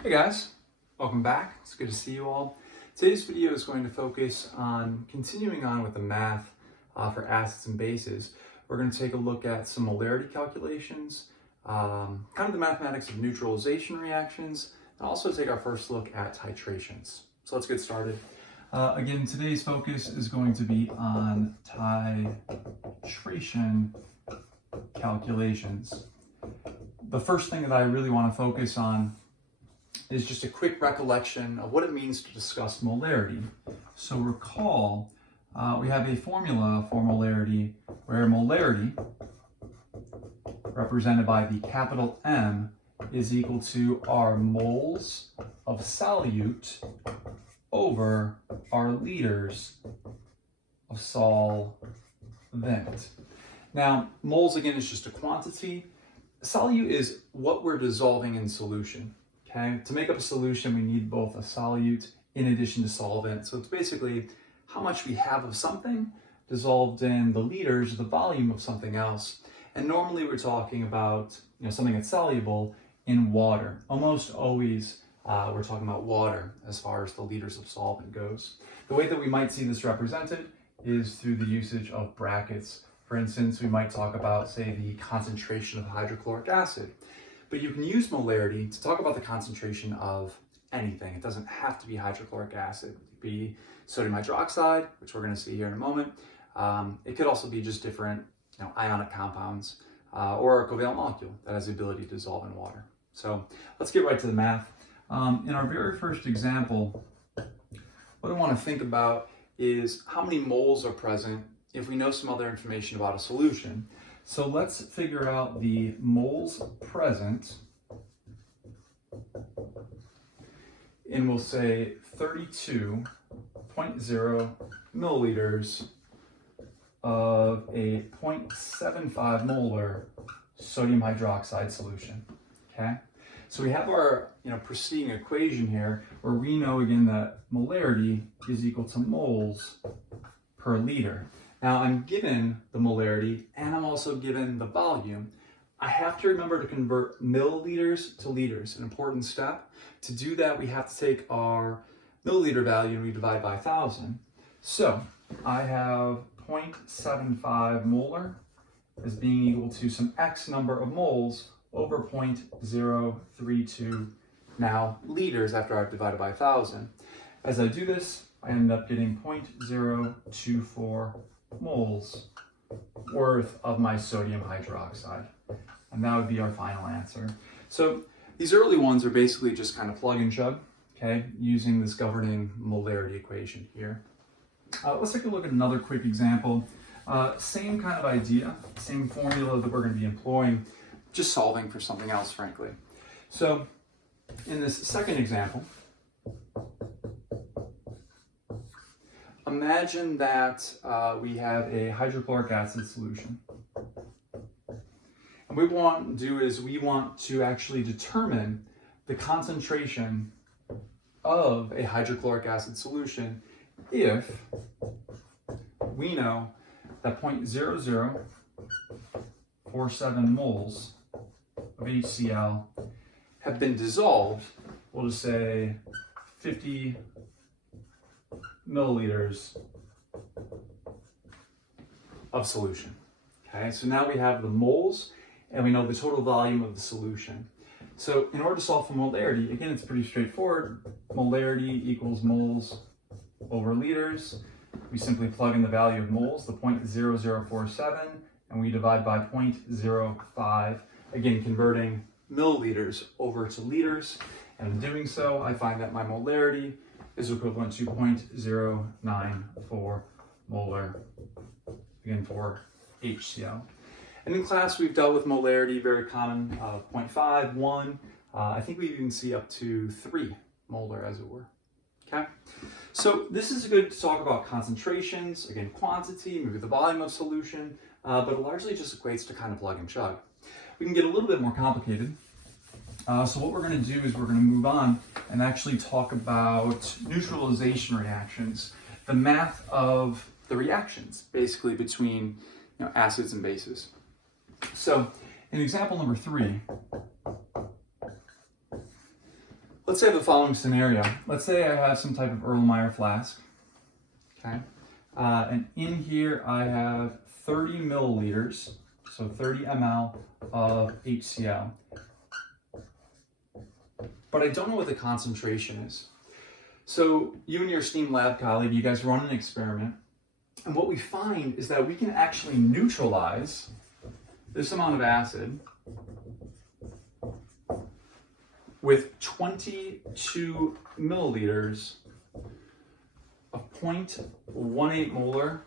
Hey guys, welcome back. It's good to see you all. Today's video is going to focus on continuing on with the math for acids and bases. We're going to take a look at some molarity calculations, kind of the mathematics of neutralization reactions, and also take our first look at titrations. So let's get started. Again, today's focus is going to be on titration calculations. The first thing that I really want to focus on is just a quick recollection of what it means to discuss molarity. So recall, we have a formula for molarity where molarity, represented by the capital M, is equal to our moles of solute over our liters of solvent. Now, moles again is just a quantity. Solute is what we're dissolving in solution. Okay, to make up a solution, we need both a solute in addition to solvent. So it's basically how much we have of something dissolved in the liters, the volume of something else. And normally we're talking about something that's soluble in water. Almost always we're talking about water as far as the liters of solvent goes. The way that we might see this represented is through the usage of brackets. For instance, we might talk about, say, the concentration of hydrochloric acid. But you can use molarity to talk about the concentration of anything. It doesn't have to be hydrochloric acid. It could be sodium hydroxide, which we're going to see here in a moment. It could also be just different ionic compounds or a covalent molecule that has the ability to dissolve in water. So let's get right to the math. In our very first example, what I want to think about is how many moles are present if we know some other information about a solution. So let's figure out the moles present, and we'll say 32.0 milliliters of a 0.75 molar sodium hydroxide solution. Okay, so we have our preceding equation here where we know again that molarity is equal to moles per liter. Now I'm given the molarity and I'm also given the volume. I have to remember to convert milliliters to liters, an important step. To do that, we have to take our milliliter value and we divide by 1,000. So I have 0.75 molar as being equal to some X number of moles over 0.032 now liters after I've divided by 1,000. As I do this, I end up getting 0.024 moles worth of my sodium hydroxide. And that would be our final answer. So these early ones are basically just kind of plug and chug, okay, using this governing molarity equation here. Let's take a look at another quick example. Same kind of idea, same formula that we're going to be employing, just solving for something else, frankly. So in this second example, imagine that we have a hydrochloric acid solution. And what we want to do is we want to actually determine the concentration of a hydrochloric acid solution if we know that 0.0047 moles of HCl have been dissolved, we'll just say 50 milliliters of solution. Okay, so now we have the moles and we know the total volume of the solution. So in order to solve for molarity, again, it's pretty straightforward. Molarity equals moles over liters. We simply plug in the value of moles, the 0.0047, and we divide by 0.05, again, converting milliliters over to liters. And in doing so, I find that my molarity is equivalent to 0.094 molar, again, for HCl. And in class, we've dealt with molarity, very common, 0.5, 1. I think we even see up to 3 molar, as it were. Okay? So this is good to talk about concentrations, again, quantity, maybe the volume of solution, but it largely just equates to kind of plug and chug. We can get a little bit more complicated. So what we're going to do is we're going to move on and actually talk about neutralization reactions, the math of the reactions, basically between acids and bases. So in example number 3, let's say I have the following scenario. Let's say I have some type of Erlenmeyer flask, okay? And in here I have 30 milliliters, so 30 ml of HCl. But I don't know what the concentration is. So you and your esteemed lab colleague, you guys run an experiment. And what we find is that we can actually neutralize this amount of acid with 22 milliliters of 0.18 molar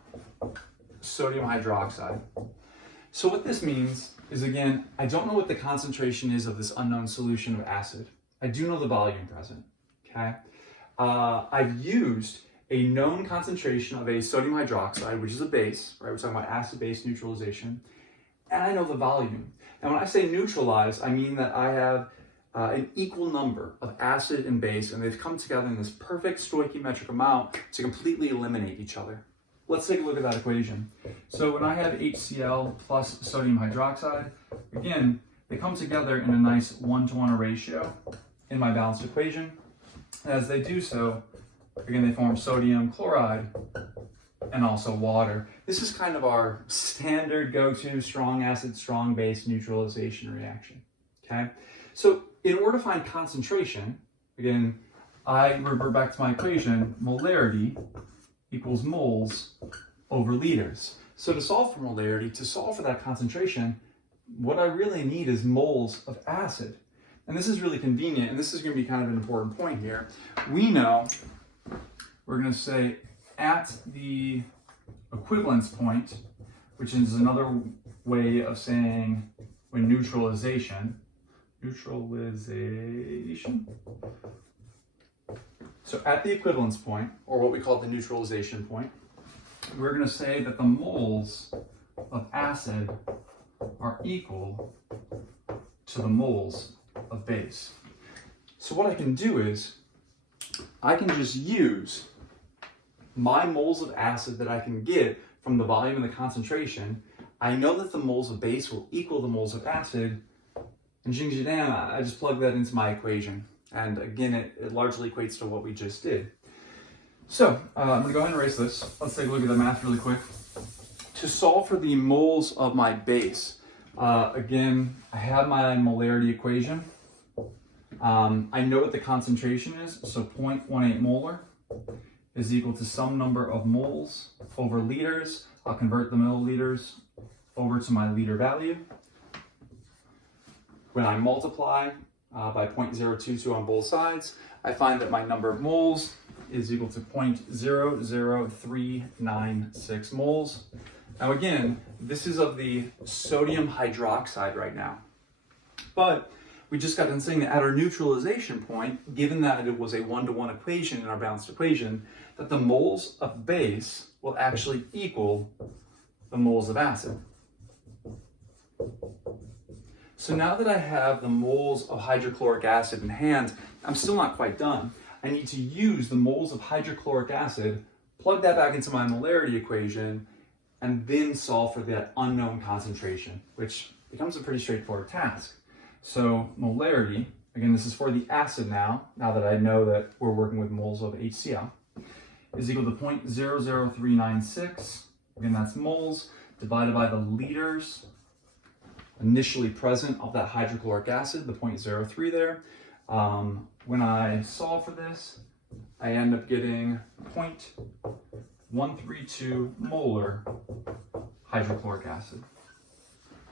sodium hydroxide. So what this means is, again, I don't know what the concentration is of this unknown solution of acid. I do know the volume present, okay? I've used a known concentration of a sodium hydroxide, which is a base, right? We're talking about acid-base neutralization, and I know the volume. And when I say neutralize, I mean that I have an equal number of acid and base, and they've come together in this perfect stoichiometric amount to completely eliminate each other. Let's take a look at that equation. So when I have HCl plus sodium hydroxide, again, they come together in a nice 1-to-1 ratio in my balanced equation. As they do so, again, they form sodium chloride and also water. This is kind of our standard go-to strong acid, strong base neutralization reaction, okay? So in order to find concentration, again, I revert back to my equation, molarity equals moles over liters. So to solve for molarity, to solve for that concentration, what I really need is moles of acid. And this is really convenient, and this is going to be kind of an important point here. We know, we're going to say at the equivalence point, which is another way of saying when neutralization. So at the equivalence point, or what we call the neutralization point, we're going to say that the moles of acid are equal to the moles of base. So what I can do is, I can just use my moles of acid that I can get from the volume and the concentration. I know that the moles of base will equal the moles of acid, and jing-jidan, I just plug that into my equation. And again, it largely equates to what we just did. So I'm gonna go ahead and erase this. Let's take a look at the math really quick. To solve for the moles of my base, again, I have my molarity equation. I know what the concentration is, so 0.18 molar is equal to some number of moles over liters. I'll convert the milliliters over to my liter value. When I multiply by 0.022 on both sides, I find that my number of moles is equal to 0.00396 moles. Now again, this is of the sodium hydroxide right now. But we just got done saying that at our neutralization point, given that it was a 1-to-1 equation in our balanced equation, that the moles of base will actually equal the moles of acid. So now that I have the moles of hydrochloric acid in hand, I'm still not quite done. I need to use the moles of hydrochloric acid, plug that back into my molarity equation, and then solve for that unknown concentration, which becomes a pretty straightforward task. So molarity, again, this is for the acid now that I know that we're working with moles of HCl, is equal to 0.00396, again, that's moles, divided by the liters initially present of that hydrochloric acid, the 0.03 there. When I solve for this, I end up getting 0.132 molar hydrochloric acid.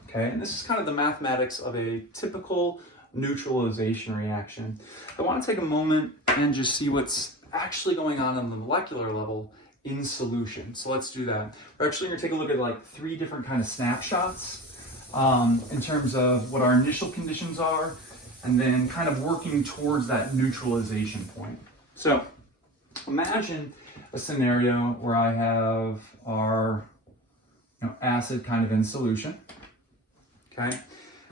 Okay, and this is kind of the mathematics of a typical neutralization reaction. I want to take a moment and just see what's actually going on the molecular level in solution. So let's do that. We're actually going to take a look at like 3 different kind of snapshots in terms of what our initial conditions are, and then kind of working towards that neutralization point. So imagine a scenario where I have our acid kind of in solution. Okay,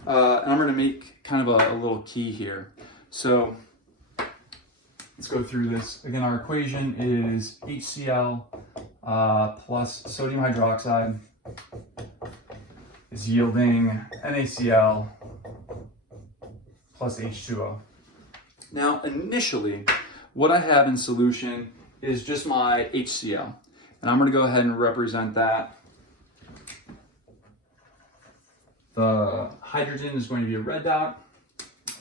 and I'm going to make kind of a little key here. So let's go through this. Again, our equation is HCl plus sodium hydroxide is yielding NaCl plus H2O. Now, initially, what I have in solution is just my HCl. And I'm going to go ahead and represent that. The hydrogen is going to be a red dot.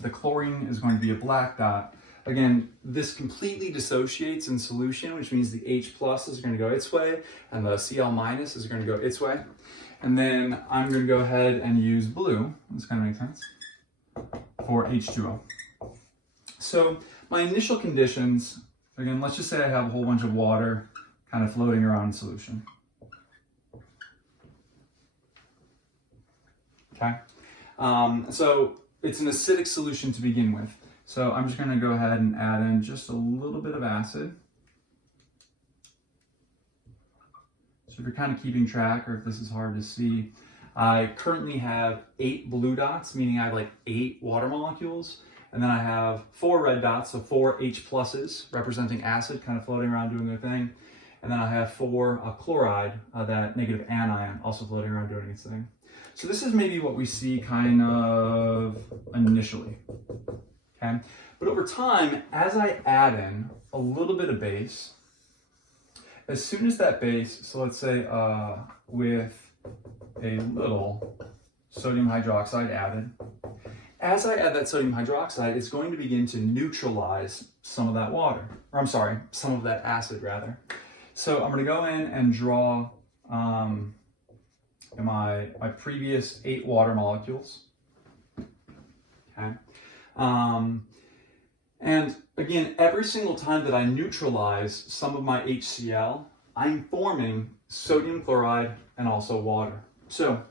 The chlorine is going to be a black dot. Again, this completely dissociates in solution, which means the H plus is going to go its way and the Cl minus is going to go its way. And then I'm going to go ahead and use blue, this kind of makes sense, for H2O. So my initial conditions, again, let's just say I have a whole bunch of water kind of floating around in solution. Okay, so it's an acidic solution to begin with. So I'm just going to go ahead and add in just a little bit of acid. So if you're kind of keeping track, or if this is hard to see, I currently have 8 blue dots, meaning I have like 8 water molecules. And then I have 4 red dots, so 4 H pluses representing acid kind of floating around doing their thing. And then I have 4 chloride, that negative anion, also floating around doing its thing. So this is maybe what we see kind of initially. Okay, but over time, as I add in a little bit of base, as soon as that base, so let's say with a little sodium hydroxide added, as I add that sodium hydroxide, it's going to begin to neutralize some of that water, or I'm sorry, some of that acid rather. So I'm going to go in and draw my previous 8 water molecules. Okay. And again, every single time that I neutralize some of my HCl, I'm forming sodium chloride and also water. So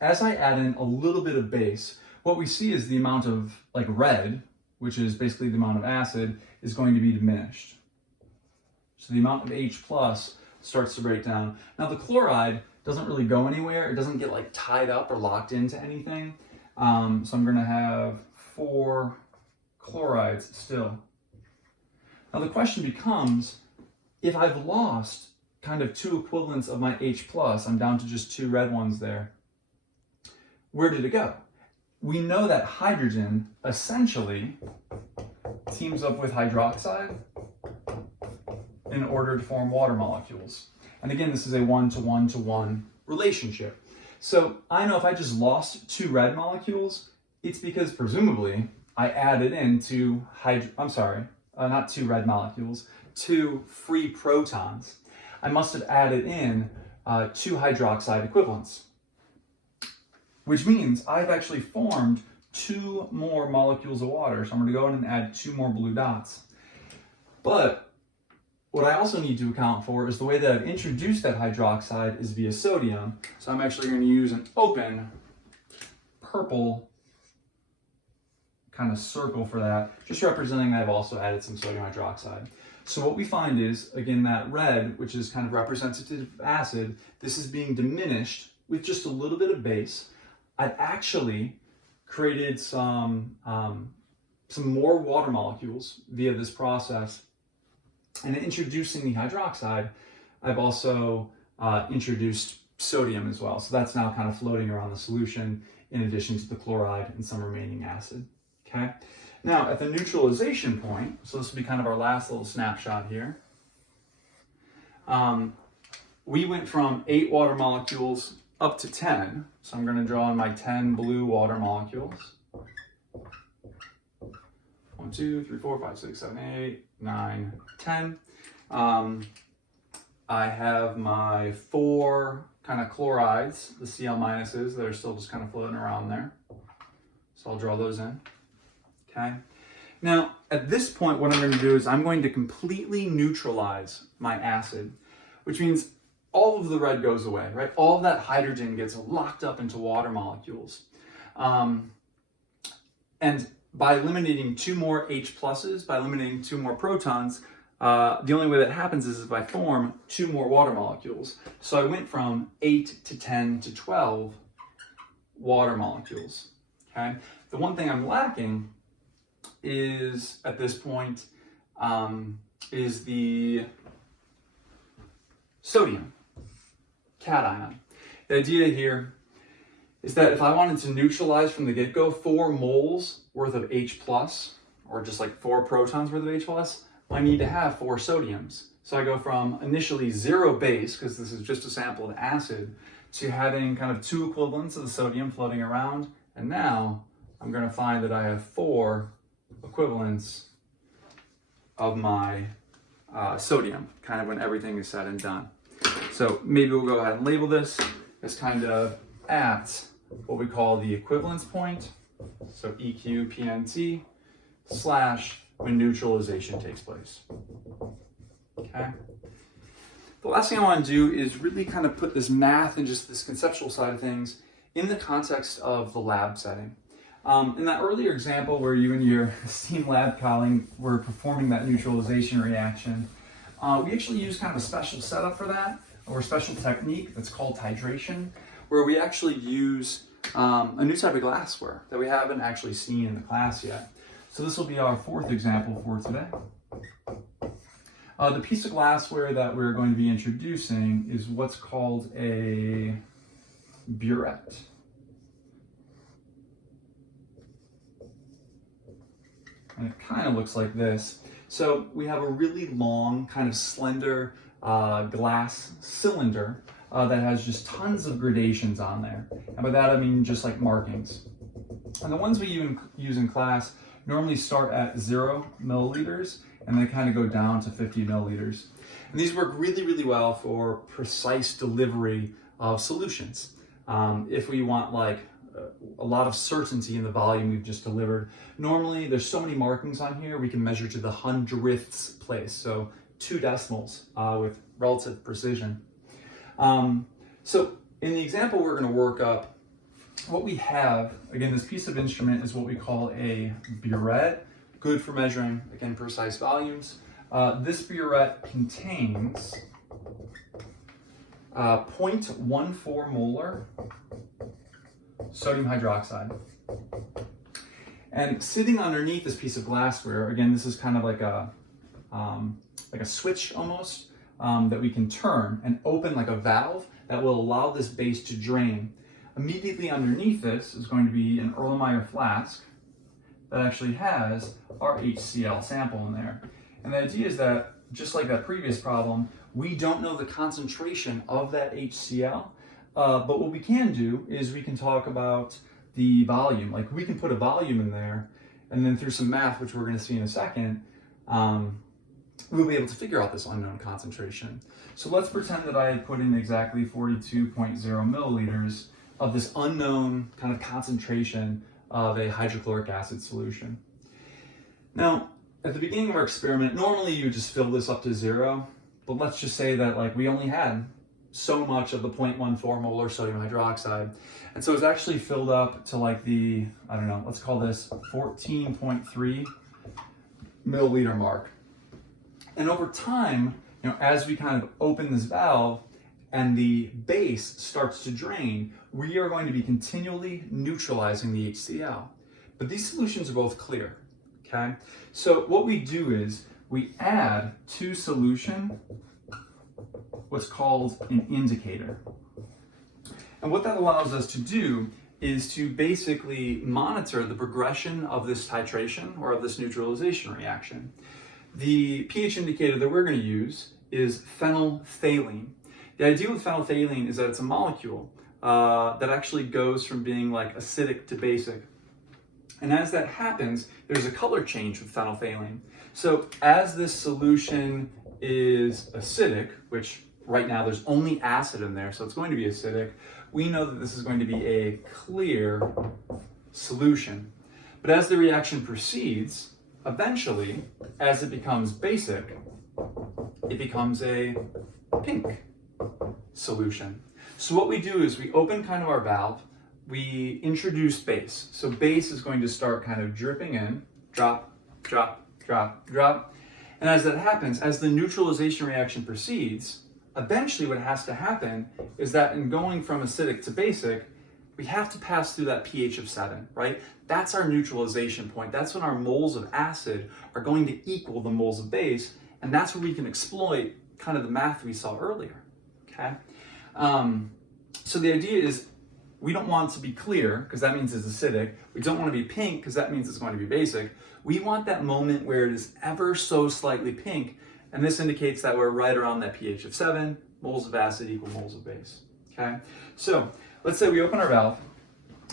as I add in a little bit of base, what we see is the amount of like red, which is basically the amount of acid, is going to be diminished. So the amount of H plus starts to break down. Now the chloride doesn't really go anywhere. It doesn't get like tied up or locked into anything. So I'm going to have 4 chlorides still. Now the question becomes, if I've lost kind of 2 equivalents of my H plus, I'm down to just 2 red ones there, where did it go? We know that hydrogen essentially teams up with hydroxide in order to form water molecules. And again, this is a 1-to-1-to-1 relationship. So I know if I just lost 2 red molecules, it's because presumably I added in 2 not 2 red molecules, 2 free protons. I must have added in 2 hydroxide equivalents, which means I've actually formed 2 more molecules of water. So I'm going to go in and add 2 more blue dots. But what I also need to account for is the way that I've introduced that hydroxide is via sodium. So I'm actually going to use an open purple kind of circle for that, just representing that I've also added some sodium hydroxide. So what we find is, again, that red, which is kind of representative of acid, this is being diminished with just a little bit of base. I've actually created some more water molecules via this process. And in introducing the hydroxide, I've also introduced sodium as well. So that's now kind of floating around the solution in addition to the chloride and some remaining acid. Okay. Now at the neutralization point, so this will be kind of our last little snapshot here. We went from 8 water molecules up to 10. So I'm going to draw in my 10 blue water molecules. 1, 2, 3, 4, 5, 6, 7, 8, 9, 10. I have my 4 kind of chlorides, the Cl minuses, that are still just kind of floating around there. So I'll draw those in. Okay. Now, at this point, what I'm going to do is I'm going to completely neutralize my acid, which means all of the red goes away, right? All of that hydrogen gets locked up into water molecules. And by eliminating 2 more H pluses, by eliminating 2 more protons, the only way that happens is if I form 2 more water molecules. So I went from 8 to 10 to 12 water molecules. Okay. The one thing I'm lacking is, at this point, is the sodium cation. The idea here is that if I wanted to neutralize from the get-go 4 moles worth of H plus, or just like 4 protons worth of H plus, I need to have 4 sodiums. So I go from initially 0 base, because this is just a sample of acid, to having kind of 2 equivalents of the sodium floating around. And now I'm going to find that I have 4 equivalents of my sodium, kind of when everything is said and done. So maybe we'll go ahead and label this as kind of at what we call the equivalence point. So EQ / when neutralization takes place. Okay. The last thing I want to do is really kind of put this math and just this conceptual side of things in the context of the lab setting. In that earlier example where you and your esteemed lab colleague were performing that neutralization reaction, we actually use kind of a special setup for that, or a special technique that's called titration, where we actually use a new type of glassware that we haven't actually seen in the class yet. So this will be our 4th example for today. The piece of glassware that we're going to be introducing is what's called a burette. And it kind of looks like this. So we have a really long, kind of slender glass cylinder that has just tons of gradations on there. And by that I mean just like markings. And the ones we use in class normally start at 0 milliliters and they kind of go down to 50 milliliters. And these work really, really well for precise delivery of solutions. If we want like a lot of certainty in the volume we've just delivered, normally there's so many markings on here we can measure to the hundredths place, so 2 decimals with relative precision. So in the example we're going to work up, what we have, again, this piece of instrument is what we call a burette, good for measuring, again, precise volumes. This burette contains 0.14 molar sodium hydroxide. And sitting underneath this piece of glassware, again, this is kind of like a switch almost, that we can turn and open like a valve that will allow this base to drain. Immediately underneath this is going to be an Erlenmeyer flask that actually has our HCl sample in there. And the idea is that, just like that previous problem, we don't know the concentration of that HCl, but what we can do is we can talk about the volume. Like we can put a volume in there, and then through some math, which we're going to see in a second, we'll be able to figure out this unknown concentration. So let's pretend that I put in exactly 42.0 milliliters of this unknown kind of concentration of a hydrochloric acid solution. Now, at the beginning of our experiment, normally you just fill this up to 0, but let's just say that like we only had so much of the 0.14 molar sodium hydroxide. And so it's actually filled up to like the, I don't know, let's call this 14.3 milliliter mark. And over time, as we kind of open this valve and the base starts to drain, we are going to be continually neutralizing the HCl. But these solutions are both clear, okay? So what we do is we add to solution what's called an indicator. And what that allows us to do is to basically monitor the progression of this titration or of this neutralization reaction. The pH indicator that we're going to use is phenolphthalein. The idea with phenolphthalein is that it's a molecule that actually goes from being like acidic to basic. And as that happens, there's a color change with phenolphthalein. So as this solution is acidic, which right now there's only acid in there, so it's going to be acidic, we know that this is going to be a clear solution. But as the reaction proceeds, eventually, as it becomes basic, it becomes a pink solution. So what we do is we open kind of our valve, we introduce base. So base is going to start kind of dripping in, drop, drop, drop, drop. And as that happens, as the neutralization reaction proceeds, eventually what has to happen is that in going from acidic to basic, we have to pass through that pH of 7, right? That's our neutralization point. That's when our moles of acid are going to equal the moles of base, and that's where we can exploit kind of the math we saw earlier, okay? So the idea is we don't want to be clear because that means it's acidic. We don't want to be pink because that means it's going to be basic. We want that moment where it is ever so slightly pink, and this indicates that we're right around that pH of 7, moles of acid equal moles of base. Okay, so let's say we open our valve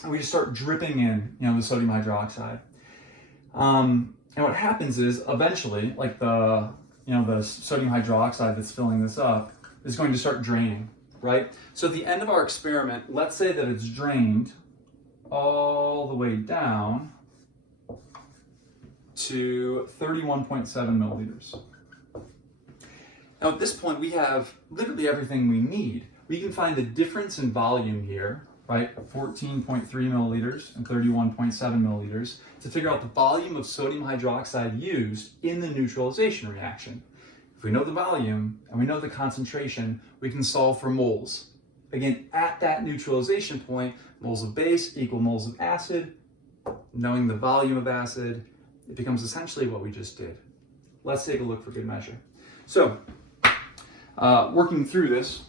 and we just start dripping in, the sodium hydroxide. And what happens is eventually, like the sodium hydroxide that's filling this up is going to start draining, right? So at the end of our experiment, let's say that it's drained all the way down to 31.7 milliliters. Now at this point, we have literally everything we need. We can find the difference in volume here, right? 14.3 milliliters and 31.7 milliliters to figure out the volume of sodium hydroxide used in the neutralization reaction. If we know the volume and we know the concentration, we can solve for moles. Again, at that neutralization point, moles of base equal moles of acid. Knowing the volume of acid, it becomes essentially what we just did. Let's take a look for good measure. So, working through this,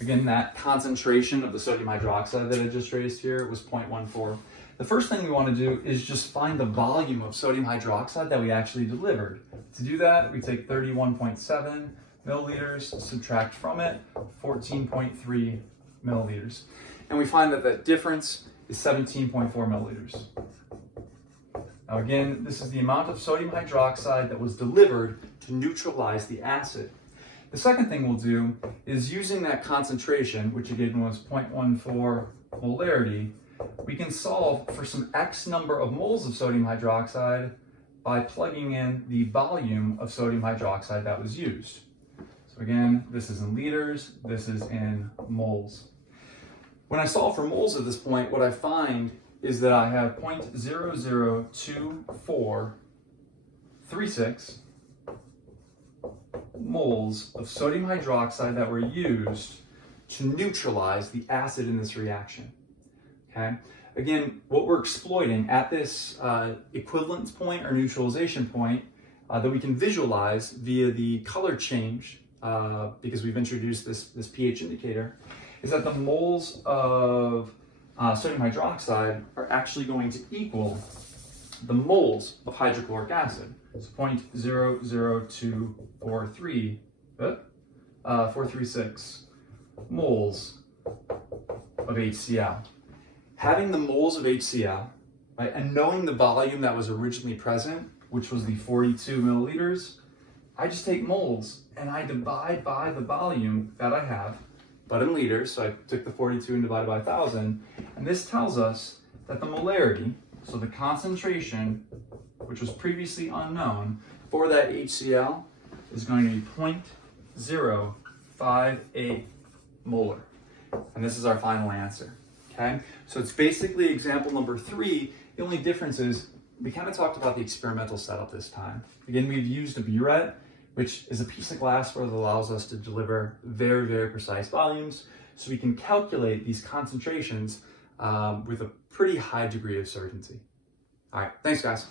again, that concentration of the sodium hydroxide that I just raised here was 0.14. The first thing we want to do is just find the volume of sodium hydroxide that we actually delivered. To do that, we take 31.7 milliliters, subtract from it 14.3 milliliters. And we find that that difference is 17.4 milliliters. Now again, this is the amount of sodium hydroxide that was delivered to neutralize the acid. The second thing we'll do is using that concentration, which again was 0.14 molarity, we can solve for some X number of moles of sodium hydroxide by plugging in the volume of sodium hydroxide that was used. So again, this is in liters, this is in moles. When I solve for moles at this point, what I find is that I have 0.002436 moles of sodium hydroxide that were used to neutralize the acid in this reaction. Okay. Again, what we're exploiting at this equivalence point or neutralization point that we can visualize via the color change because we've introduced this pH indicator is that the moles of sodium hydroxide are actually going to equal the moles of hydrochloric acid. It's 0.00243 moles of HCl. Having the moles of HCl, right, and knowing the volume that was originally present, which was the 42 milliliters, I just take moles and I divide by the volume that I have, but in liters, so I took the 42 and divided by 1,000, and this tells us that the molarity, so the concentration, which was previously unknown, for that HCl is going to be 0.058 molar. And this is our final answer, okay? So it's basically example number 3. The only difference is we kind of talked about the experimental setup this time. Again, we've used a burette, which is a piece of glassware that allows us to deliver very, very precise volumes. So we can calculate these concentrations with a pretty high degree of certainty. All right, thanks guys.